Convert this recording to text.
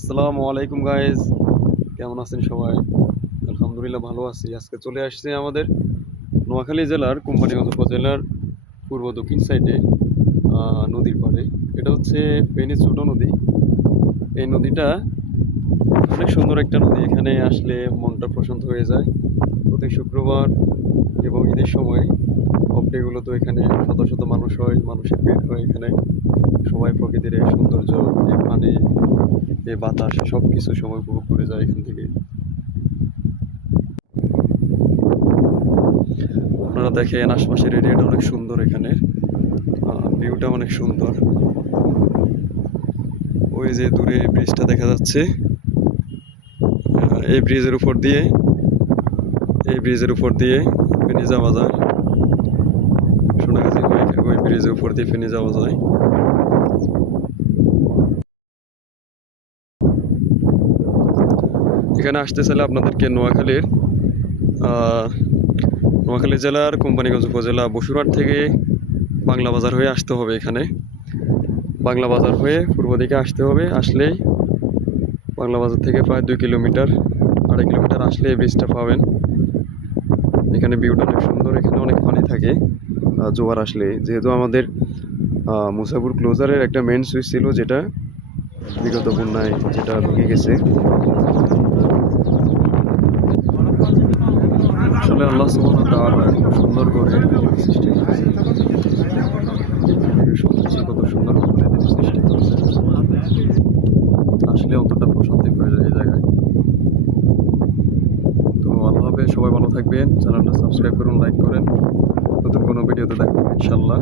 আসসালামু আলাইকুম গাইজ, কেমন আছেন সবাই? আলহামদুলিল্লাহ ভালো আছি। আজকে চলে আসছে আমাদের নোয়াখালী জেলার কোম্পানীগঞ্জ উপজেলার পূর্ব দক্ষিণ সাইডে নদীর পাড়ে। এটা হচ্ছে ফেনী ছোট নদী। এই নদীটা অনেক সুন্দর একটা নদী। এখানে আসলে মনটা প্রশান্ত হয়ে যায়। প্রতি শুক্রবার এবং ঈদের সময় অফ ডেগুলোতে এখানে শত শত মানুষ হয়, মানুষের ভিড় হয় এখানে। সবাই প্রকৃতির এই সৌন্দর্য, এই পানি, এই বাতাস সব কিছু সময় উপভোগ করে যায় এখান থেকে। আপনারা দেখেন আশপাশের এরিয়াটা অনেক সুন্দর, এখানে ভিউটা অনেক সুন্দর। ওই যে দূরে ব্রিজটা দেখা যাচ্ছে, এই ব্রিজের উপর দিয়ে ফেনী যাওয়া যায়। সোনাগাছি ওই ব্রিজের উপর দিয়ে ফেনী যাওয়া যায়। এখানে আসতে চাইলে আপনাদেরকে নোয়াখালী জেলার কোম্পানীগঞ্জ উপজেলা বসুরহাট থেকে বাংলা বাজার হয়ে আসতে হবে। এখানে বাংলা বাজার হয়ে পূর্ব দিকে আসতে হবে। আসলেই বাংলা বাজার থেকে প্রায় 2 কিলোমিটার, 2.5 কিলোমিটার আসলে এই ব্রিজটা পাবেন। এখানে ভিউটা অনেক সুন্দর, এখানে অনেক পানি থাকে জোয়ার আসলে। যেহেতু আমাদের মুসাপুর ক্লোজারের একটা মেন সুইচ ছিল, যেটা বিগত বন্যায় যেটা ভেঙে গেছে। আসলে আল্লাহ সুবহানাহু ওয়া তাআলা খুব সুন্দর করে সৃষ্টি করেছে। সবকিছু কত সুন্দর করে তিনি সৃষ্টি করেছেন। আসলে অতটা প্রশান্তি হয়ে যায় এই জায়গায়। তো আল্লাহ হাফেজ, সবাই ভালো থাকবেন। চ্যানেলটা সাবস্ক্রাইব করুন, লাইক করেন। নতুন কোনো ভিডিওতে দেখা হবে ইনশাআল্লাহ।